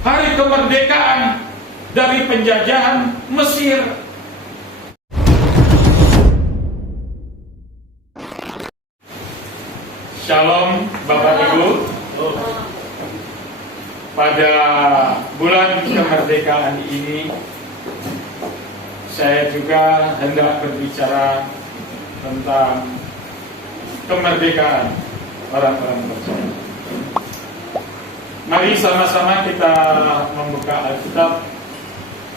hari kemerdekaan dari penjajahan Mesir. Shalom Bapak Ibu. Pada bulan kemerdekaan ini saya juga hendak berbicara tentang kemerdekaan orang-orang percaya. Mari sama-sama kita membuka Alkitab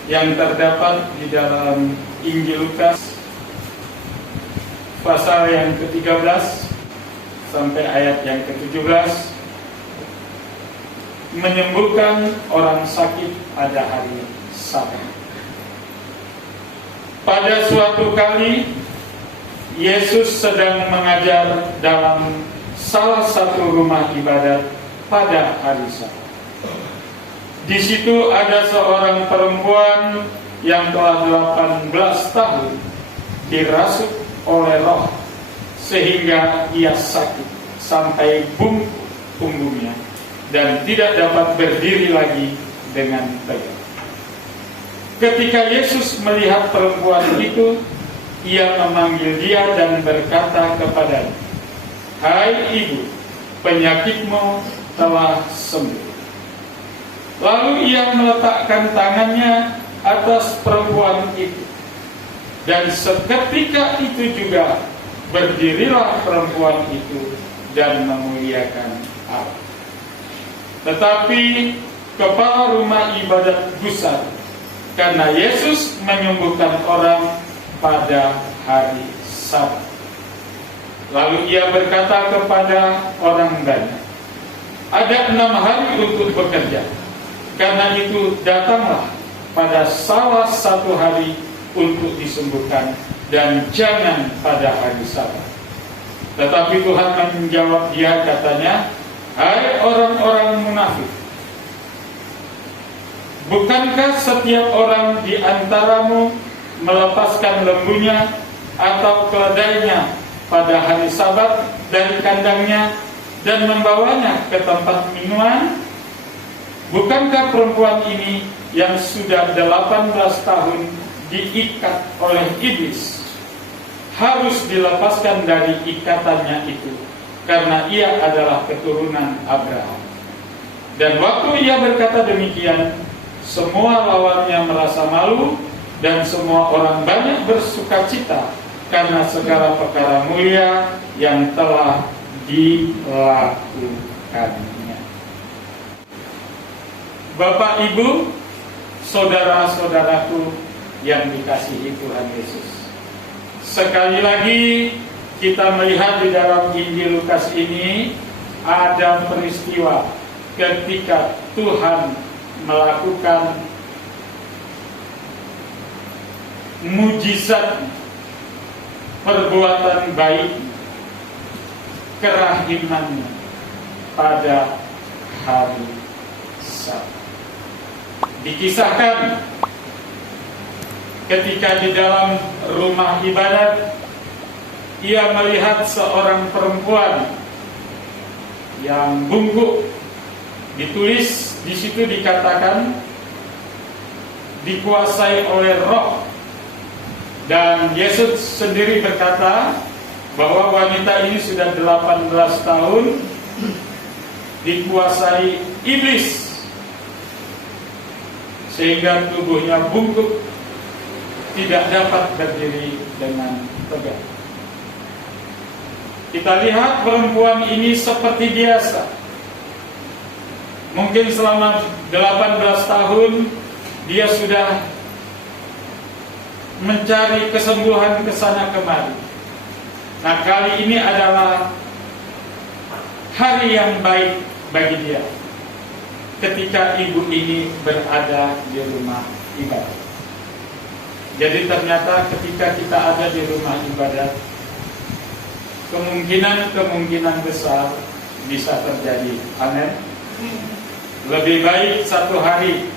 yang terdapat di dalam Injil Lukas pasal yang ke-13 sampai ayat yang ke-17, menyembuhkan orang sakit pada hari Sabat. Pada suatu kali Yesus sedang mengajar dalam salah satu rumah ibadat pada hari Sabat. Di situ ada seorang perempuan yang telah 18 tahun dirasuk oleh roh sehingga ia sakit sampai bungkuk punggungnya dan tidak dapat berdiri lagi dengan tegak. Ketika Yesus melihat perempuan itu, ia memanggil dia dan berkata kepadanya, "Hai ibu, penyakitmu telah sembuh." Lalu ia meletakkan tangannya atas perempuan itu, dan seketika itu juga berdirilah perempuan itu dan memuliakan Allah. Tetapi kepala rumah ibadat gusar karena Yesus menyembuhkan orang pada hari Sabat. Lalu ia berkata kepada orang banyak, "Ada 6 hari untuk bekerja. Karena itu datanglah pada salah satu hari untuk disembuhkan dan jangan pada hari Sabat." Tetapi Tuhan menjawab dia, katanya, "Hai orang-orang munafik, bukankah setiap orang di antaramu melepaskan lembunya atau keledainya pada hari Sabat dari kandangnya dan membawanya ke tempat minuman? Bukankah perempuan ini yang sudah 18 tahun diikat oleh iblis harus dilepaskan dari ikatannya itu, karena ia adalah keturunan Abraham?" Dan waktu ia berkata demikian, semua lawannya merasa malu, dan semua orang banyak bersukacita karena segala perkara mulia yang telah dilakukannya. Bapak, Ibu, saudara-saudaraku yang dikasihi Tuhan Yesus, sekali lagi kita melihat di dalam Injil Lukas ini ada peristiwa ketika Tuhan melakukan mujizat, perbuatan baik, kerahimannya pada hari Sabat. Dikisahkan ketika di dalam rumah ibadat ia melihat seorang perempuan yang bungkuk. Ditulis di situ, dikatakan dikuasai oleh roh, dan Yesus sendiri berkata bahwa wanita ini sudah 18 tahun dikuasai iblis sehingga tubuhnya bungkuk, tidak dapat berdiri dengan tegak. Kita lihat perempuan ini seperti biasa. Mungkin selama 18 tahun dia sudah mencari kesembuhan ke sana kemari. Nah, kali ini adalah hari yang baik bagi dia ketika ibu ini berada di rumah ibadat. Jadi ternyata ketika kita ada di rumah ibadat, kemungkinan besar bisa terjadi. Amin. Lebih baik satu hari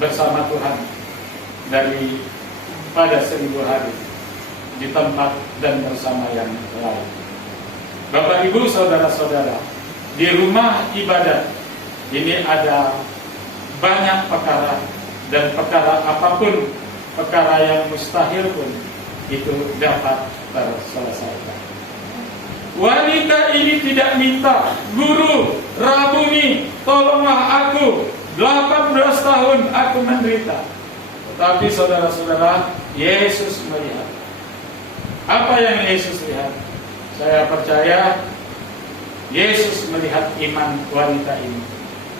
bersama Tuhan daripada 1000 hari di tempat dan bersama yang lain. Bapak, Ibu, saudara-saudara, di rumah ibadat ini ada banyak perkara, dan perkara apapun, perkara yang mustahil pun itu dapat terselesaikan. Wanita ini tidak minta, "Guru, Rabuni, tolonglah aku, 18 tahun aku menderita." Tetapi saudara-saudara, Yesus melihat. Apa yang Yesus lihat? Saya percaya Yesus melihat iman wanita ini.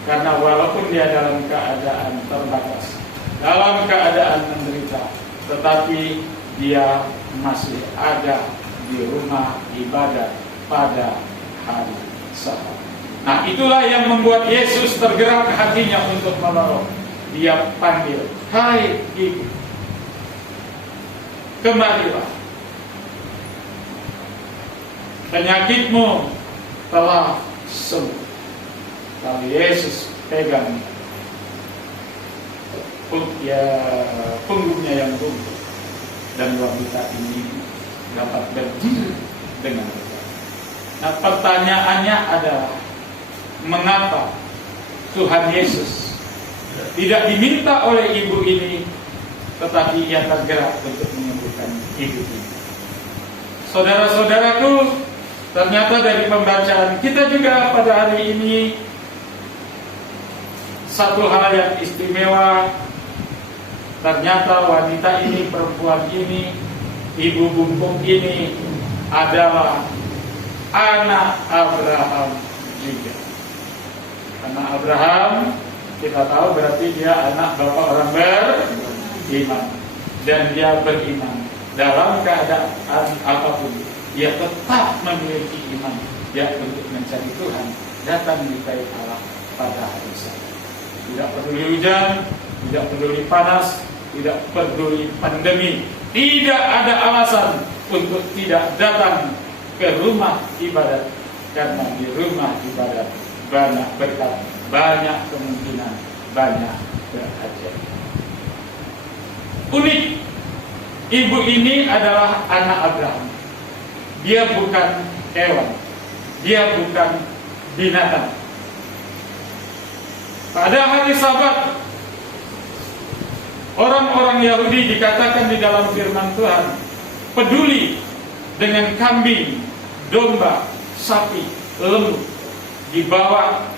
Karena walaupun dia dalam keadaan terbatas, dalam keadaan menderita, tetapi dia masih ada di rumah ibadah pada hari Sabat. Nah, itulah yang membuat Yesus tergerak hatinya untuk menolong. Dia panggil, "Hai ibu, kemarilah. Penyakitmu telah sembuh." Lalu Yesus pegang punggungnya yang runtuh, dan wanita ini dapat berdiri dengan tegak. Nah, pertanyaannya adalah, mengapa Tuhan Yesus tidak diminta oleh ibu ini, tetapi ia tergerak untuk menyembuhkan ibu ini? Saudara-saudaraku, ternyata dari pembacaan kita juga pada hari ini, satu hal yang istimewa, ternyata wanita ini, perempuan ini, ibu bungkuk ini adalah anak Abraham juga. Anak Abraham, kita tahu berarti dia anak bapak orang beriman, dan dia beriman dalam keadaan apapun. Dia tetap memiliki iman, dia untuk mencari Tuhan, datang di bait Allah pada hari Sabat. Tidak peduli hujan, tidak peduli panas, tidak peduli pandemi, tidak ada alasan untuk tidak datang ke rumah ibadat, karena di rumah ibadat banyak berkat, banyak kemungkinan, banyak keajaiban. Unik, ibu ini adalah anak Abraham. Dia bukan hewan, dia bukan binatang. Pada hari Sabat, orang-orang Yahudi dikatakan di dalam firman Tuhan peduli dengan kambing, domba, sapi, lembu, dibawa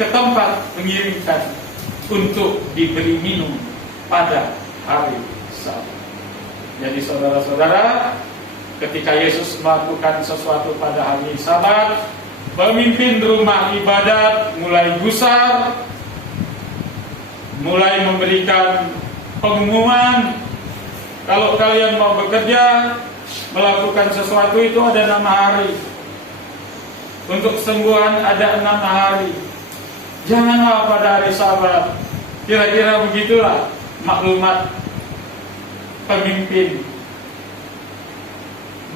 ke tempat mengirimkan untuk diberi minum pada hari Sabat. Jadi saudara-saudara, ketika Yesus melakukan sesuatu pada hari Sabat, pemimpin rumah ibadat mulai gusar, mulai memberikan pengumuman, kalau kalian mau bekerja, melakukan sesuatu itu ada 6 hari. Untuk kesembuhan ada 6 hari. Janganlah pada hari Sabat. Kira-kira begitulah maklumat pemimpin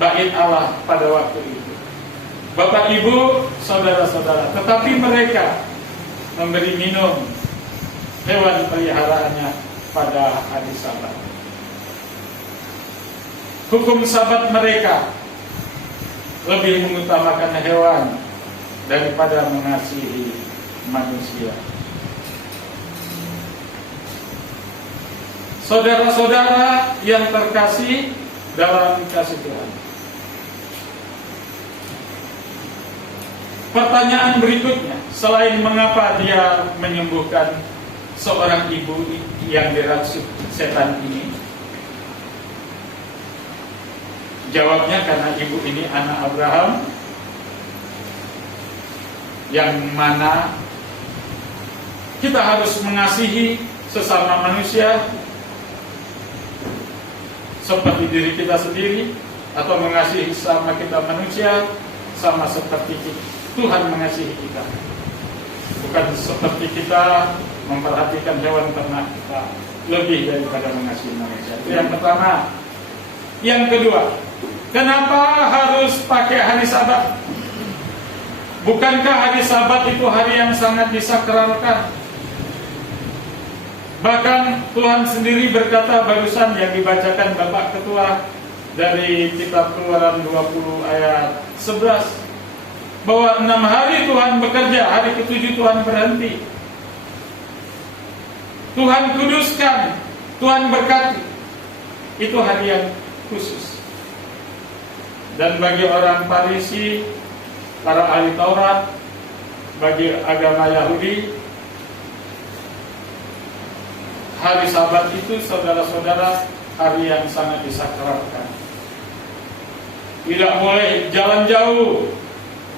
bait Allah pada waktu itu. Bapak Ibu, saudara-saudara, tetapi mereka memberi minum hewan peliharaannya pada hari Sabat. Hukum Sabat mereka lebih mengutamakan hewan daripada mengasihi manusia. Saudara-saudara yang terkasih dalam kasih Tuhan, pertanyaan berikutnya, selain mengapa dia menyembuhkan seorang ibu yang dirasuk setan ini, jawabnya karena ibu ini anak Abraham, yang mana kita harus mengasihi sesama manusia seperti diri kita sendiri, atau mengasihi sesama kita manusia sama seperti Tuhan mengasihi kita. Bukan seperti kita memperhatikan hewan ternak kita lebih daripada mengasihi manusia. Itu yang pertama. Yang kedua, kenapa harus pakai hari Sabat? Bukankah hari Sabat itu hari yang sangat disakralkan? Bahkan Tuhan sendiri berkata barusan yang dibacakan Bapak Ketua dari kitab Keluaran 20 ayat 11, bahwa 6 hari Tuhan bekerja, hari ke-7 Tuhan berhenti. Tuhan kuduskan, Tuhan berkati. Itu hari yang khusus. Dan bagi orang Farisi, para ahli Taurat, bagi agama Yahudi, hari Sabat itu, saudara-saudara, hari yang sangat disakralkan. Tidak boleh jalan jauh,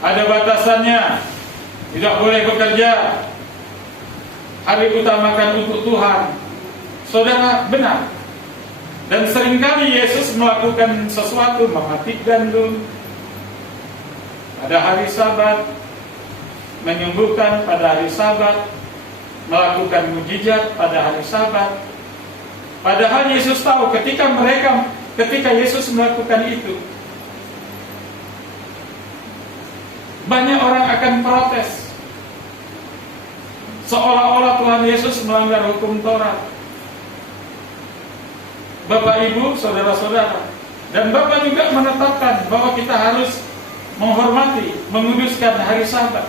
ada batasannya. Tidak boleh bekerja. Hari utamakan untuk Tuhan. Saudara, benar. Dan seringkali Yesus melakukan sesuatu, memetik gandum pada hari Sabat, menyembuhkan pada hari Sabat, melakukan mujizat pada hari Sabat. Padahal Yesus tahu ketika Yesus melakukan itu, banyak orang akan protes, seolah-olah Tuhan Yesus melanggar hukum Taurat. Bapak, Ibu, saudara-saudara, dan Bapak juga menetapkan bahwa kita harus menghormati, menguduskan hari Sabat.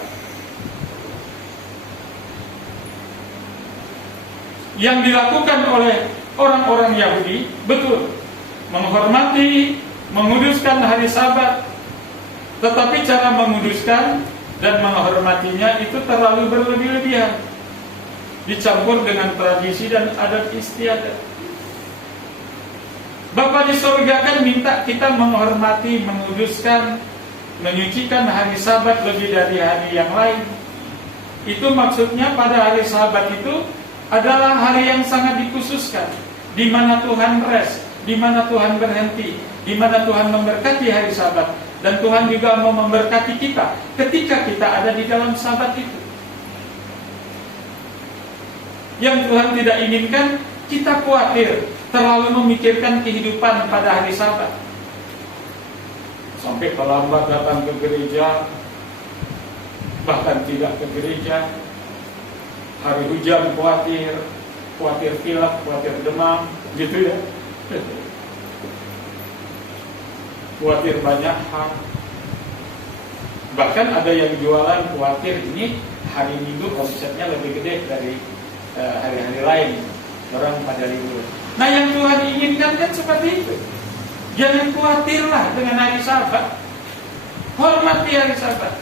Yang dilakukan oleh orang-orang Yahudi, betul, menghormati, menguduskan hari Sabat. Tetapi cara menguduskan dan menghormatinya itu terlalu berlebih-lebihan, dicampur dengan tradisi dan adat istiadat. Bapa di surga kan minta kita menghormati, menguduskan, menyucikan hari Sabat lebih dari hari yang lain. Itu maksudnya pada hari Sabat itu adalah hari yang sangat dikhususkan, di mana Tuhan rest, di mana Tuhan berhenti, di mana Tuhan memberkati hari Sabat. Dan Tuhan juga mau memberkati kita ketika kita ada di dalam Sabat itu. Yang Tuhan tidak inginkan kita khawatir, terlalu memikirkan kehidupan pada hari Sabat, sampai terlambat datang ke gereja, bahkan tidak ke gereja. Hari hujan khawatir pilek, khawatir demam, gitu ya. Khawatir banyak hal. Bahkan ada yang jualan khawatir ini hari Minggu omsetnya lebih gede dari hari-hari lain, orang pada libur. Nah, yang Tuhan inginkan kan seperti itu. Jangan khawatirlah dengan hari Sabat. Hormati hari Sabat,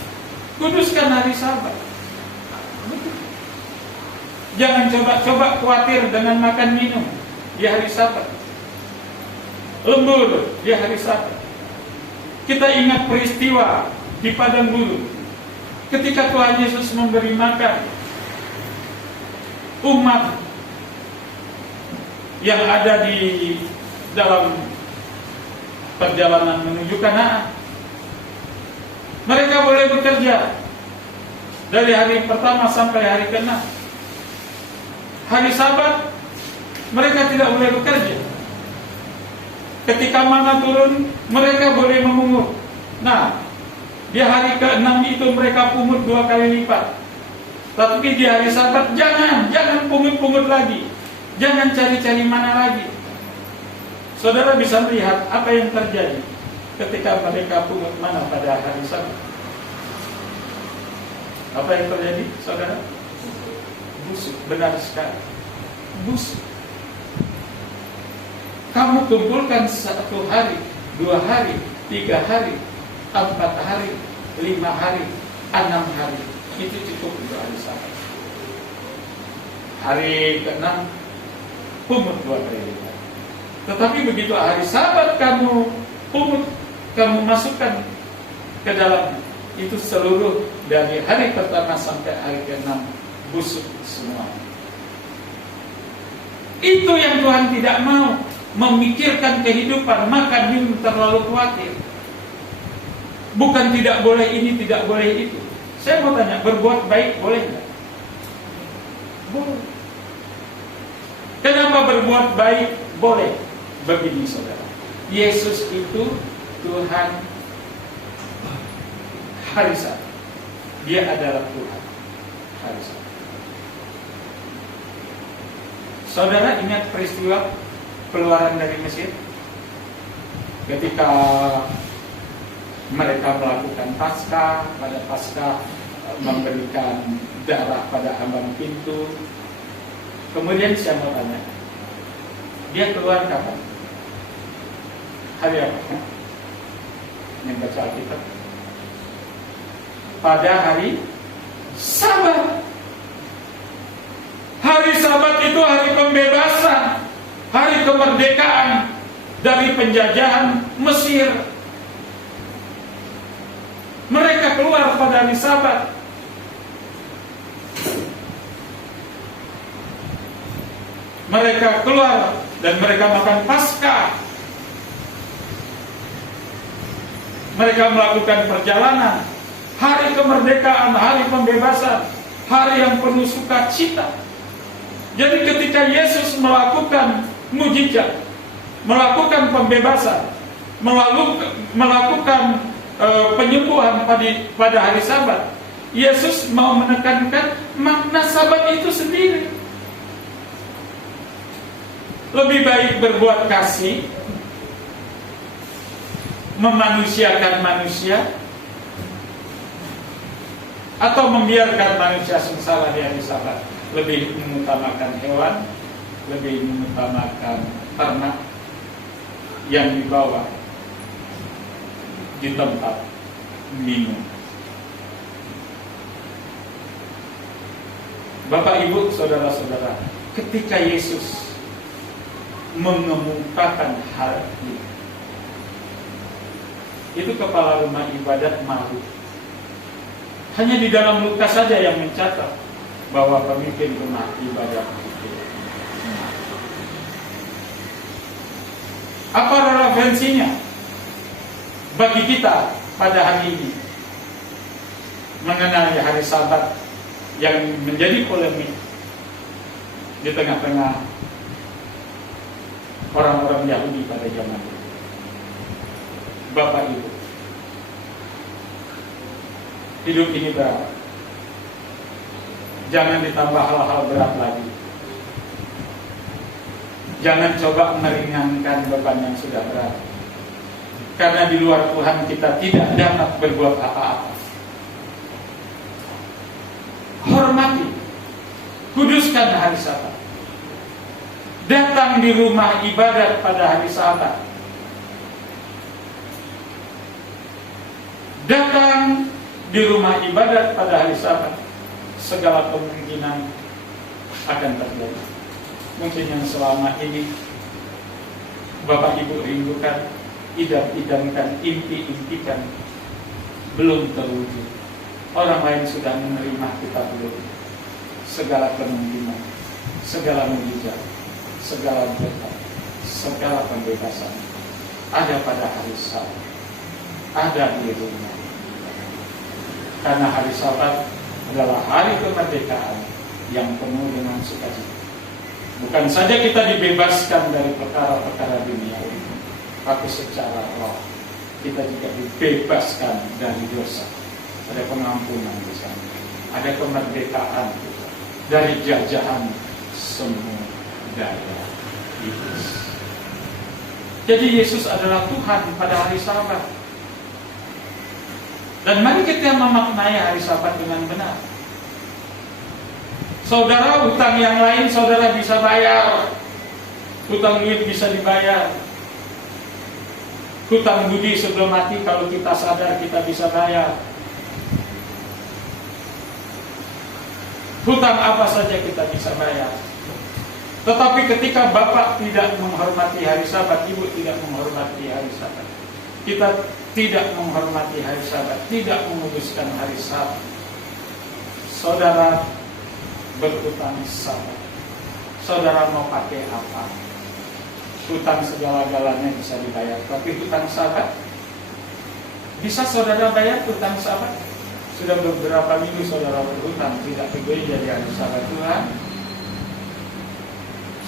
kuduskan hari Sabat. Jangan coba-coba khawatir dengan makan minum di hari Sabat, lembur di hari Sabat. Kita ingat peristiwa di padang gurun ketika Tuhan Yesus memberi makan umat yang ada di dalam perjalanan menuju Kanaan. Mereka boleh bekerja dari hari pertama sampai hari ke-6. Hari Sabat mereka tidak boleh bekerja. Ketika mana turun, mereka boleh memungut. Nah, di hari ke-6 itu mereka pungut 2 kali lipat. Tapi di hari Sabat jangan pungut-pungut lagi. Jangan cari-cari mana lagi. Saudara bisa melihat apa yang terjadi ketika mereka pungut mana pada hari Sabat. Apa yang terjadi, saudara? Busuk, benar sekali. Busuk. Kamu kumpulkan 1 hari, 2 hari, 3 hari, 4 hari, 5 hari, 6 hari. Itu cukup untuk hari Sabat. Hari ke-6 pungut 2 kali lipat. Tetapi begitu hari Sabat kamu pungut, kamu masukkan ke dalam, itu seluruh dari hari pertama sampai hari ke-6 busuk semua. Itu yang Tuhan tidak mau. Memikirkan kehidupan, makan minum terlalu khawatir. Bukan tidak boleh ini, tidak boleh itu. Saya mau tanya, berbuat baik boleh nggak? Boleh. Kenapa berbuat baik boleh? Begini saudara, Yesus itu Tuhan hari Sabat. Dia adalah Tuhan hari Sabat. Saudara ingat peristiwa keluaran dari Mesir? Ketika mereka melakukan Paskah, pada Paskah memberikan darah pada ambang pintu. Kemudian saya mau tanya, dia keluar kapan? Hari apa? Yang baca Alkitab. Pada hari Sabat. Hari Sabat itu hari pembebasan, hari kemerdekaan dari penjajahan Mesir. Mereka keluar pada hari Sabat. Mereka keluar dan mereka makan Paskah. Mereka melakukan perjalanan. Hari kemerdekaan, hari pembebasan, hari yang penuh sukacita. Jadi ketika Yesus melakukan mujizat, melakukan pembebasan, melakukan penyembuhan pada hari Sabat, Yesus mau menekankan makna Sabat itu sendiri. Lebih baik berbuat kasih, memanusiakan manusia, atau membiarkan manusia sengsara di hari Sabat. Lebih mengutamakan hewan, lebih mengutamakan ternak yang dibawa di tempat minum. Bapak, Ibu, saudara-saudara, ketika Yesus mengemukakan hal itu kepala rumah ibadat malu. Hanya di dalam Lukas saja yang mencatat bahwa pemimpin rumah ibadat itu. Apa relevansinya bagi kita pada hari ini mengenai hari Sabat yang menjadi polemik di tengah-tengah orang-orang Yahudi pada zaman itu? Bapak, Ibu, hidup ini berat. Jangan ditambah hal-hal berat lagi. Jangan coba meringankan beban yang sudah berat. Karena di luar Tuhan kita tidak dapat berbuat apa-apa. Hormati, kuduskan hari Sabat. Datang di rumah ibadat pada hari Sabat. Datang di rumah ibadat pada hari Sabat. Segala kemungkinan akan terjadi. Mungkin yang selama ini Bapak Ibu rindukan, idam-idamkan, impi-impikan, belum terwujud. Orang lain sudah menerima, kita belum. Segala kemungkinan, segala mujizat, segala berkat, segala pembebasan ada pada hari Sabat, ada di rumah. Karena hari Sabat adalah hari kemerdekaan yang penuh dengan sukacita. Bukan saja kita dibebaskan dari perkara-perkara dunia ini, tapi secara roh kita juga dibebaskan dari dosa. Ada pengampunan di sana, ada kemerdekaan kita dari jajahan semua daya iblis. Jadi Yesus adalah Tuhan pada hari Sabat. Dan mari kita memaknai hari Sabat dengan benar. Saudara, utang yang lain saudara bisa bayar. Hutang duit bisa dibayar. Hutang budi sebelum mati kalau kita sadar kita bisa bayar. Hutang apa saja kita bisa bayar. Tetapi ketika Bapak tidak menghormati hari Sabat, Ibu tidak menghormati hari Sabat, kita tidak menghormati hari Sabat, tidak menguduskan hari Sabat, saudara berhutang Sabat. Saudara mau pakai apa? Hutang segala-galanya bisa dibayar, tapi hutang Sabat bisa saudara bayar? Hutang Sabat sudah beberapa minggu saudara berhutang, tidak ke gereja di hari Sabat Tuhan.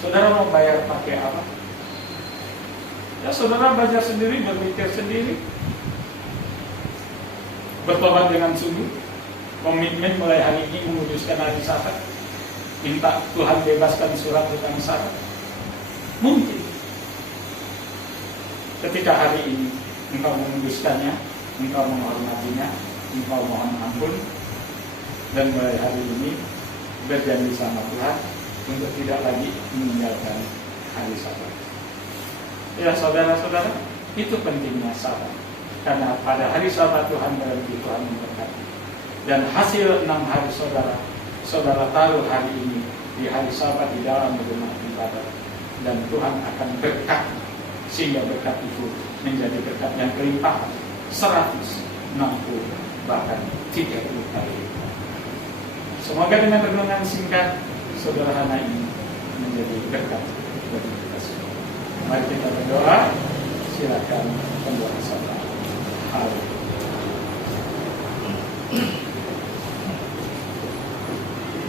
Saudara mau bayar pakai apa? Ya saudara belajar sendiri, berpikir sendiri, bertobat dengan sungguh, komitmen mulai hari ini menguduskan hari Sabat, minta Tuhan bebaskan surat hutang Sabat. Mungkin ketika hari ini engkau menguduskannya, engkau menghormatinya, engkau mohon ampun, dan mulai hari ini berjanji sama Tuhan, untuk tidak lagi meninggalkan hari Sabat. Ya saudara-saudara, itu pentingnya Sabat. Karena pada hari Sabat Tuhan berarti Tuhan memberkati. Dan hasil 6 hari saudara taruh hari ini di hari Sabat di dalam rumah ibadat. Dan Tuhan akan berkat, sehingga berkat itu menjadi berkat yang berlimpah 160 bahkan 30 kali lipat. Semoga dengan renungan singkat sederhana ini menjadi berkat bagi kita semua. Mari kita berdoa. Silakan pendoa saudara. Haleluya.